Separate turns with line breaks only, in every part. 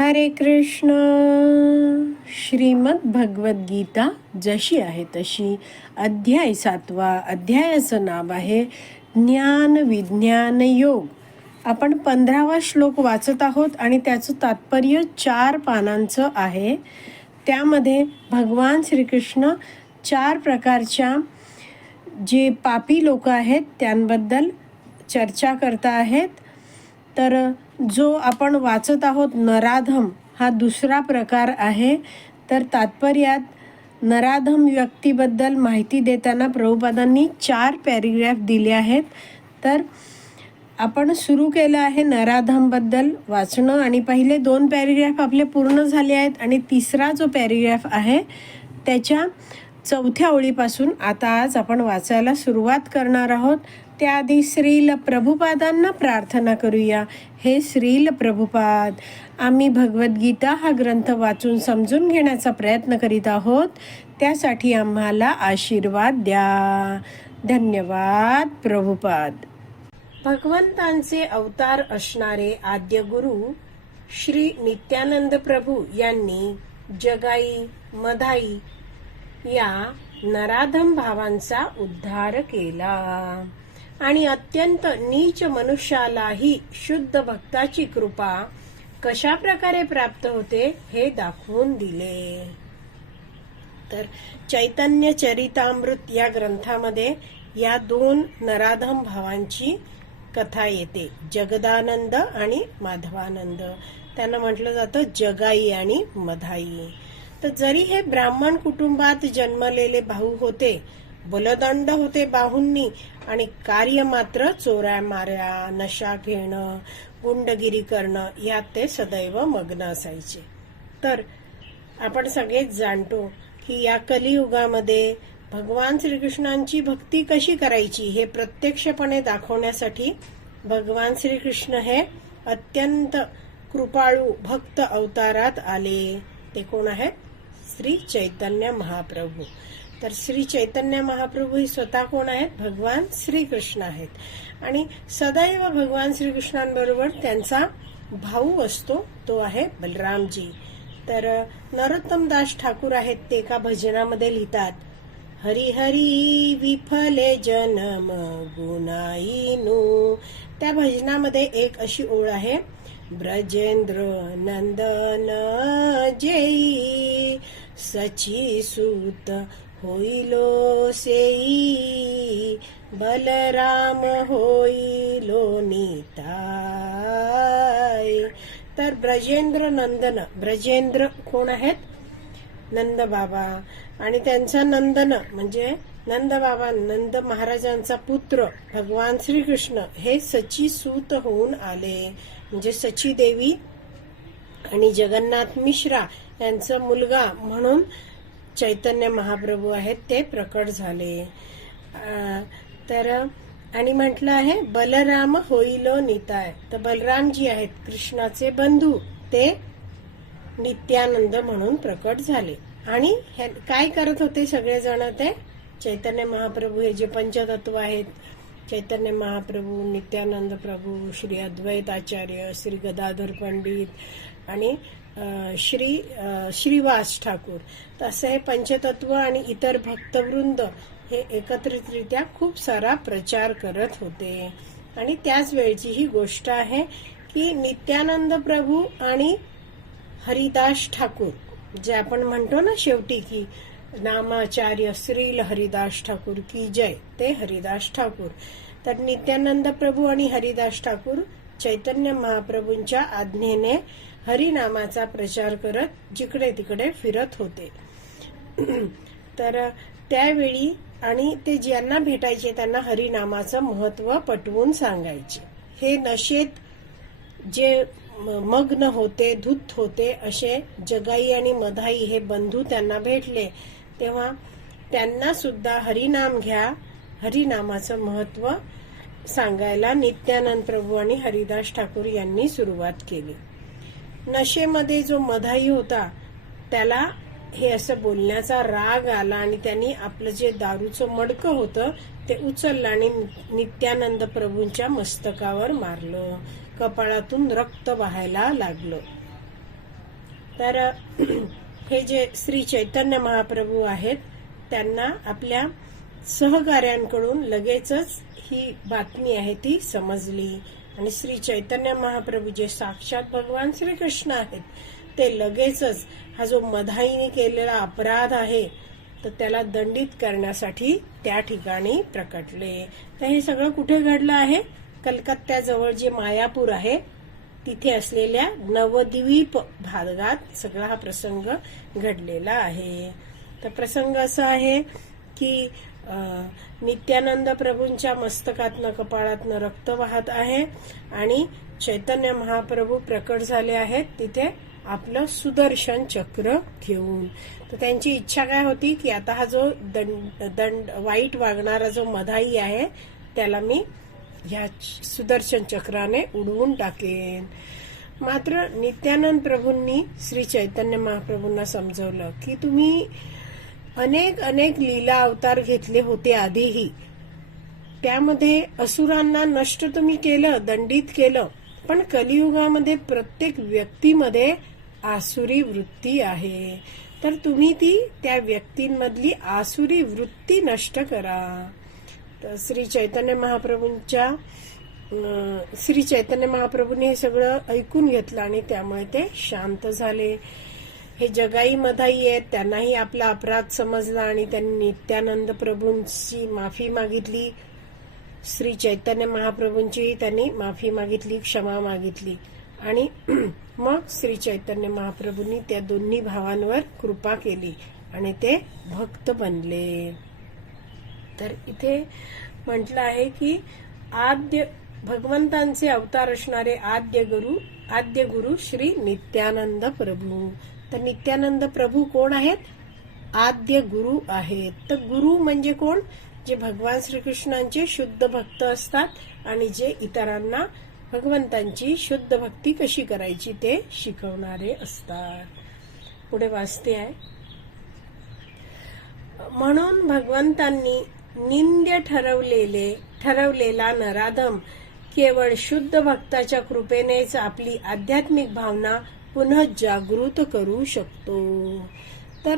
हरे कृष्ण। श्रीमद भगवद्गीता जशी आहे तशी अध्याय सातवा अध्यायाचं नाव आहे ज्ञान विज्ञान योग. आपण पंधरावा श्लोक वाचत आहोत आणि त्याचं तात्पर्य चार पानांचं आहे. त्यामध्ये भगवान श्रीकृष्ण चार प्रकारच्या जे पापी लोक आहेत त्यांबद्दल चर्चा करता आहेत. तर जो आपण वाचत आहोत नराधम हा दुसरा प्रकार आहे. तर तात्पर्यात नराधम व्यक्तीबद्दल माहिती देताना प्रभुपादांनी चार पॅरेग्राफ दिले आहेत. तर आपण सुरू केलं आहे नराधमबद्दल वाचणं आणि पहिले दोन पॅरेग्राफ आपले पूर्ण झाले आहेत आणि तिसरा जो पॅरेग्राफ आहे त्याच्या चौथ्या ओळीपासून आता आज आपण वाचायला सुरुवात करणार आहोत. त्याआधी श्रील प्रभुपादांना प्रार्थना करूया. हे श्रील प्रभुपाद आम्ही भगवद्गीता हा ग्रंथ वाचून समजून घेण्याचा प्रयत्न करीत आहोत. त्यासाठी आम्हाला आशीर्वाद द्या. धन्यवाद प्रभुपाद. भगवंतांचे अवतार असणारे आद्य गुरु श्री नित्यानंद प्रभू यांनी जगाई मधाई या नराधम भावांचा उद्धार केला. आणि अत्यंत नीच मनुष्यालाही शुद्ध भक्ताची कृपा कशा प्रकारे प्राप्त होते हे दाखवून दिले. तर चैतन्य चरितामृत या ग्रंथामध्ये या दोन नराधम भावांची कथा येते. जगदानंद आणि माधवानंद. त्यांना म्हटलं जातं जगाई आणि मधाई. तर जरी हे ब्राह्मण कुटुंबात जन्मलेले भाऊ होते बलदंड होते बाहूंनी आणि कार्य मात्र चोऱ्या माऱ्या नशा घेणं गुंडगिरी करणं यात ते सदैव मग्न असायचे. तर आपण सगळेच जाणतो की या कलियुगामध्ये भगवान श्रीकृष्णांची भक्ती कशी करायची हे प्रत्यक्षपणे दाखवण्यासाठी भगवान श्रीकृष्ण हे अत्यंत कृपाळू भक्त अवतारात आले. ते कोण आहेत? श्री चैतन्य महाप्रभू. तर श्री चैतन्य महाप्रभू हे स्वतः कोण आहेत? भगवान श्रीकृष्ण आहेत. आणि सदैव भगवान श्रीकृष्णांबरोबर त्यांचा भाऊ असतो तो आहे बलरामजी. तर नरोत्तम दास ठाकूर आहेत ते एका भजनामध्ये लिहितात हरी हरी विफले जन्म गुणाईनू. त्या भजनामध्ये एक अशी ओळ आहे ब्रजेंद्र नंदन जेई सची सूत होईलो सेई बलराम होईलो नीताय तर ब्रजेंद्र नंदन ब्रजेंद्र कोण आहेत? नंद बाबा आणि त्यांचा नंदन म्हणजे नंद बाबा नंद महाराजांचा पुत्र भगवान श्रीकृष्ण हे सची सूत होऊन आले. म्हणजे सची देवी आणि जगन्नाथ मिश्रा यांचा मुलगा म्हणून चैतन्य महाप्रभू आहेत ते प्रकट झाले. तर आणि म्हटलं आहे बलराम होईलो निताय. तर बलरामजी आहेत कृष्णाचे बंधू. ते नित्यानंद म्हणून प्रकट झाले. आणि काय करत होते सगळेजण ते? चैतन्य महाप्रभू हे जे पंचतत्व आहेत चैतन्य महाप्रभू नित्यानंद प्रभू श्री अद्वैत आचार्य श्री गदाधर पंडित आणि श्री श्रीवास ठाकूर. तसे हे पंचतत्व आणि इतर भक्तवृंद हे एकत्रितरित्या खूप सारा प्रचार करत होते. आणि त्याच वेळची ही गोष्ट आहे की नित्यानंद प्रभू आणि हरिदास ठाकूर जे आपण म्हणतो ना शेवटी की नामाचार्य श्रील हरिदास ठाकूर की जय ते हरिदास ठाकूर. तर नित्यानंद प्रभू आणि हरिदास ठाकूर चैतन्य महाप्रभूंच्या आज्ञेने हरिनामाचा प्रचार करत जिकडे तिकडे फिरत होते. तर त्यावेळी आणि ते ज्यांना भेटायचे त्यांना हरिनामाचं महत्त्व पटवून सांगायचे. हे नशेत जे मग्न होते धुत होते असे जगाई आणि मधाई हे बंधू त्यांना भेटले. तेव्हा त्यांना सुद्धा हरिनाम घ्या हरिनामाचं महत्त्व सांगायला नित्यानंद प्रभू आणि हरिदास ठाकूर यांनी सुरुवात केली. नशेमध्ये जो मधाई होता त्याला हे असं बोलण्याचा राग आला आणि त्यांनी आपलं जे दारूचं मडकं होतं ते उचललं आणि नित्यानंद प्रभूंच्या मस्तकावर मारलं. कपाळातून रक्त वाहायला लागलं. तर हे जे श्री चैतन्य महाप्रभू आहेत त्यांना आपल्या सहकार्यांकडून लगेचच ही बातमी आहे ती समजली. आणि श्री चैतन्य महाप्रभू जे साक्षात भगवान श्रीकृष्ण आहेत ते लगेचच हा जो मधाईने केलेला अपराध आहे तर त्याला दंडित करण्यासाठी त्या ठिकाणी प्रकटले. तर हे सगळं कुठे घडलं आहे? कलकत्त्याजवळ जे मायापूर आहे तिथे असलेल्या नवद्वीप भागात सगळा हा प्रसंग घडलेला आहे. तर प्रसंग असा आहे की नित्यानंद प्रभूंच्या मस्तकातनं कपाळातनं रक्त वाहत आहे आणि चैतन्य महाप्रभू प्रकट झाले आहेत. तिथे आपलं सुदर्शन चक्र घेऊन. तर त्यांची इच्छा काय होती की आता हा जो दंड दंड वाईट वागणारा जो मधाई आहे त्याला मी ह्या सुदर्शन चक्राने उडवून टाकेन. मात्र नित्यानंद प्रभूंनी श्री चैतन्य महाप्रभूंना समजवलं की तुम्ही अनेक अनेक लीला अवतार घेतले होते आधीही. त्यामध्ये असुरांना नष्ट तुम्ही केलं दंडित केलं पण कलियुगामध्ये प्रत्येक व्यक्तीमध्ये आसुरी वृत्ती आहे. तर तुम्ही ती त्या व्यक्तींमधली आसुरी वृत्ती नष्ट करा. तर श्री चैतन्य महाप्रभूंच्या श्री चैतन्य महाप्रभूंनी हे सगळं ऐकून घेतलं आणि त्यामुळे ते शांत झाले. हे जगाई मधाई आहेत त्यांनाही आपला अपराध समजला आणि त्यांनी नित्यानंद प्रभूंची माफी मागितली. श्री चैतन्य महाप्रभूंचीही त्यांनी माफी मागितली क्षमा मागितली. आणि मग श्री चैतन्य महाप्रभूंनी त्या दोन्ही भावांवर कृपा केली आणि ते भक्त बनले. तर इथे म्हटलं आहे की आद्य भगवंतांचे अवतार असणारे आद्य गुरु आद्य गुरु श्री नित्यानंद प्रभू. तर नित्यानंद प्रभू कोण आहेत? आद्य गुरु आहेत. तर गुरु म्हणजे कोण? जे भगवान श्रीकृष्णांचे शुद्ध भक्त असतात आणि जे इतरांना भगवंतांची शुद्ध भक्ती कशी करायची ते शिकवणारे असतात. पुढे वाचते आहे. म्हणून भगवंतांनी निंद्य ठरवलेले ठरवलेला नराधम केवळ शुद्ध भक्ताच्या कृपेनेच आपली आध्यात्मिक भावना पुन्हा जागृत करू शकतो. तर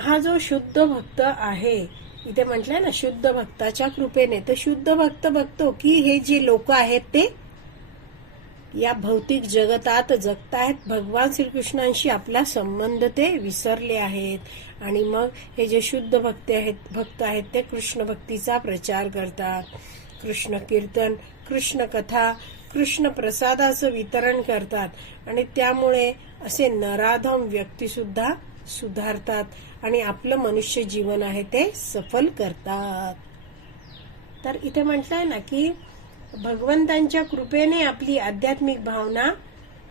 हा जो शुद्ध भक्त आहे इथे म्हटलंय ना शुद्ध भक्ताच्या कृपेने तर शुद्ध भक्त बघतो की हे जे लोक आहेत ते या भौतिक जगतात जगतायत. भगवान श्रीकृष्णांशी आपला संबंध ते विसरले आहेत. आणि मग हे जे शुद्ध भक्त आहेत भक्त आहेत ते कृष्ण भक्तीचा प्रचार करतात. कृष्ण कीर्तन कृष्ण कथा कृष्ण प्रसादाचं वितरण करतात. आणि त्यामुळे असे नराधम व्यक्ती सुद्धा सुधारतात. आणि आपलं मनुष्य जीवन आहे ते सफल करतात. तर इथे म्हटलंय ना की भगवंतांच्या कृपेने आपली आध्यात्मिक भावना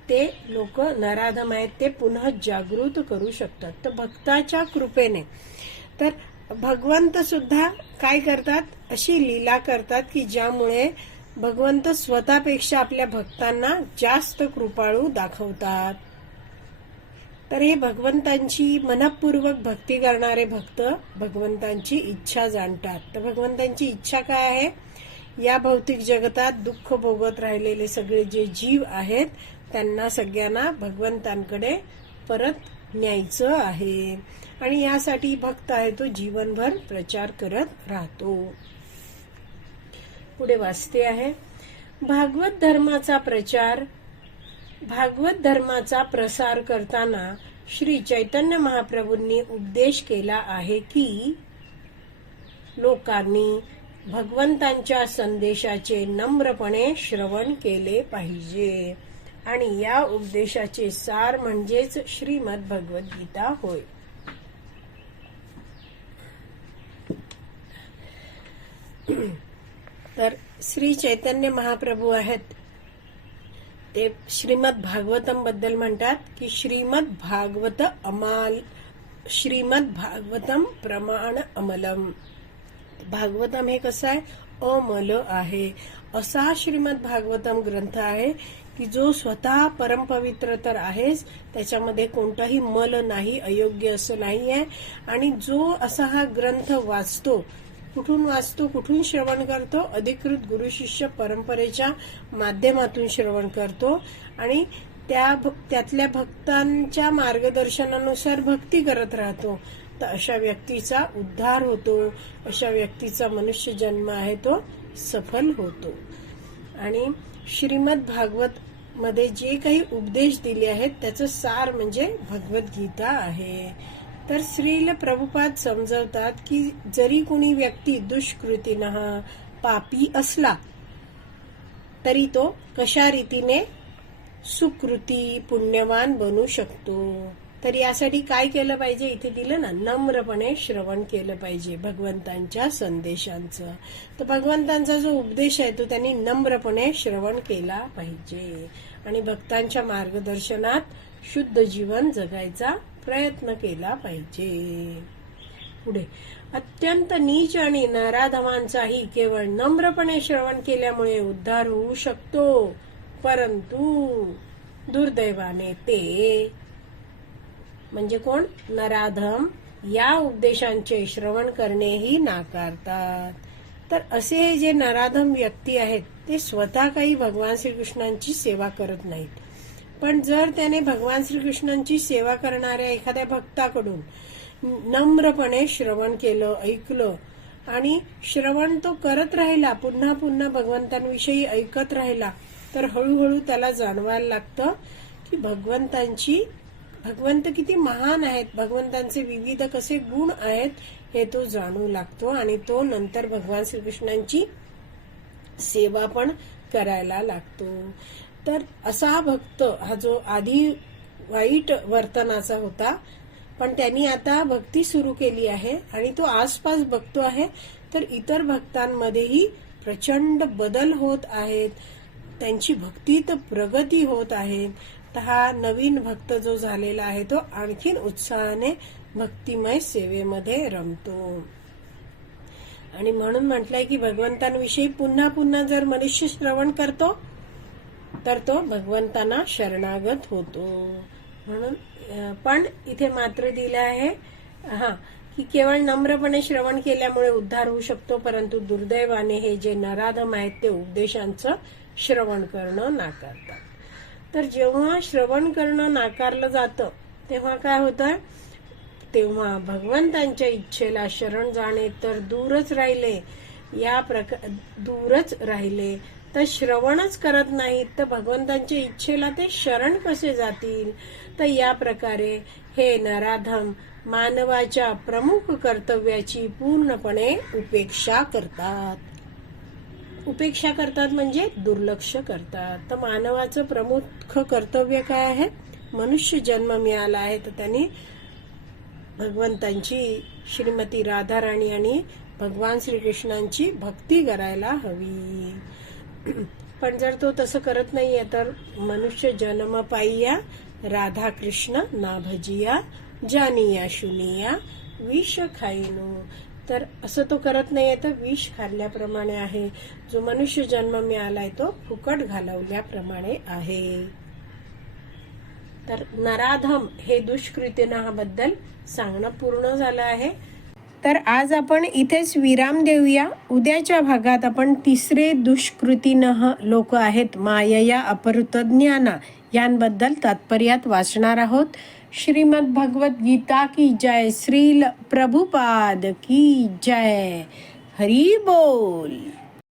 ते लोक नराधम आहेत ते पुन्हा जागृत करू शकतात. तर भक्ताच्या कृपेने. तर भगवंत सुद्धा काय करतात? अशी लीला करतात की ज्यामुळे भगवंत स्वतःपेक्षा आपल्या भक्तांना जास्त कृपाळू दाखवतात. तर हे भगवंतांची मनपूर्वक भक्ती करणारे भक्त भगवंतांची इच्छा जाणतात. तर भगवंतांची इच्छा काय आहे? या भौतिक जगतात दुःख भोगत राहिलेले सगळे जे जीव आहेत त्यांना सगळ्यांना भगवंतांकडे परत न्यायचं आहे. आणि यासाठी भक्त आहे तो जीवनभर प्रचार करत राहतो. पुढे वाचते आहे. भागवत धर्माचा प्रचार भागवत धर्माचा प्रसार करताना श्री चैतन्य महाप्रभूंनी उपदेश केला आहे की लोकांनी भगवंतांच्या संदेशाचे नम्रपणे श्रवण केले पाहिजे. आणि या उपदेशाचे सार म्हणजेच श्रीमद भगवद्गीता होय. तर श्री चैतन्य महाप्रभू आहेत. ते श्रीमद भागवतमबद्दल म्हणतात की श्रीमद भागवत अमाल श्रीमद भागवतम प्रमाण अमलम. भागवतम हे कसं आहे? अमल आहे. असा श्रीमद भागवतम ग्रंथ आहे की जो स्वतः परमपवित्र तर आहेच त्याच्यामध्ये कोणताही मल नाही अयोग्य असं नाही आहे आणि जो असा हा ग्रंथ वाचतो कुठून वाचतो कुठून श्रवण करतो अधिकृत गुरु शिष्य परंपरेच्या माध्यमातून श्रवण करतो. आणि त्या त्यातल्या भक्तांच्या मार्गदर्शनानुसार भक्ती करत राहतो. तर अशा व्यक्तीचा उद्धार होतो अशा व्यक्तीचा मनुष्य जन्म आहे तो सफल होतो. आणि श्रीमद भागवत मध्ये जे काही उपदेश दिले आहेत त्याचं सार म्हणजे भगवद्गीता आहे. तर श्रील प्रभुपाद समजवतात की जरी कोणी व्यक्ती दुष्कृतीनं पापी असला तरी तो कशा रीतीने सुकृती पुण्यवान बनू शकतो? तर यासाठी काय केलं पाहिजे? इथे दिलं ना नम्रपणे श्रवण केलं पाहिजे भगवंतांच्या संदेशांचं. तर भगवंतांचा जो उपदेश आहे तो त्यांनी नम्रपणे श्रवण केला पाहिजे. आणि भक्तांच्या मार्गदर्शनात शुद्ध जीवन जगायचा प्रयत्न केला पाहिजे. पुढे. अत्यंत नीच आणि नराधमांचाही केवळ नम्रपणे श्रवण केल्यामुळे उद्धार होऊ शकतो. परंतु दुर्दैवाने ते म्हणजे कोण? नराधम या उपदेशांचे श्रवण करणेही नाकारतात. तर असे जे नराधम व्यक्ती आहेत ते स्वतः काही भगवान श्रीकृष्णांची सेवा करत नाहीत. पण जर त्याने भगवान श्रीकृष्णांची सेवा करणाऱ्या एखाद्या भक्ताकडून नम्रपणे श्रवण केलं ऐकलं आणि श्रवण तो करत राहिला पुन्हा पुन्हा भगवंतांविषयी ऐकत राहिला तर हळूहळू त्याला जाणवायला लागतं की भगवंतांची भगवंत किती महान आहेत भगवंतांचे विविध कसे गुण आहेत हे तो जाणू लागतो आणि तो नंतर भगवान श्रीकृष्णांची सेवा पण करायला लागतो. तर असा हा भक्त हा जो आधी वाईट वर्तनाचा होता पण त्यांनी आता भक्ती सुरू केली आहे आणि तो आसपास बघतो आहे तर इतर भक्तांमध्येही प्रचंड बदल होत आहेत. त्यांची भक्तीत प्रगती होत आहे. तर हा नवीन भक्त जो झालेला आहे तो आणखीन उत्साहाने भक्तिमय सेवेमध्ये रमतो. आणि म्हणून म्हटलंय की भगवंतांविषयी पुन्हा पुन्हा जर मनुष्य श्रवण करतो तर तो भगवंतांना शरणागत होतो. म्हणून पण इथे मात्र दिलं आहे हा की केवळ नम्रपणे श्रवण केल्यामुळे उद्धार होऊ शकतो परंतु दुर्दैवाने हे जे नराधम आहेत ते उपदेशांचं श्रवण करणं नाकारतात. तर जेव्हा श्रवण करणं नाकारलं जातं तेव्हा काय होतं? तेव्हा भगवंतांच्या इच्छेला शरण जाणे तर दूरच राहिले. या प्रकार दूरच राहिले. तर श्रवणच करत नाहीत तर भगवंतांच्या इच्छेला ते शरण कसे जातील? तर या प्रकारे हे नराधम मानवाच्या प्रमुख कर्तव्याची पूर्णपणे उपेक्षा करतात. उपेक्षा करतात म्हणजे दुर्लक्ष करतात. तर मानवाचं प्रमुख कर्तव्य काय आहे? मनुष्य जन्म मिळाला आहे तर त्यांनी भगवंतांची श्रीमती राधाराणी आणि भगवान श्रीकृष्णांची भक्ती करायला हवी. पण जर तो तसं करत नाहीये तर मनुष्य जन्म पाईया राधा कृष्ण नाभजिया जानिया शुनिया विष खाईनो तर असं तो करत नाहीये तर विष खाल्ल्याप्रमाणे आहे. जो मनुष्य जन्म मिळालाय तो फुकट घालवल्याप्रमाणे आहे. तर नराधम हे दुष्कृतीनाबद्दल सांगणं पूर्ण झालं आहे. तर आज आपण इथेच विराम देऊया. उद्याच्या भागात आपण तिसरे दुष्कृतीनह लोक आहेत मायया अपहृत ज्ञाना यांबद्दल तात्पर्यात वाचणार आहोत. श्रीमद भगवत गीता की जय श्रील प्रभुपाद की जय. हरी बोल.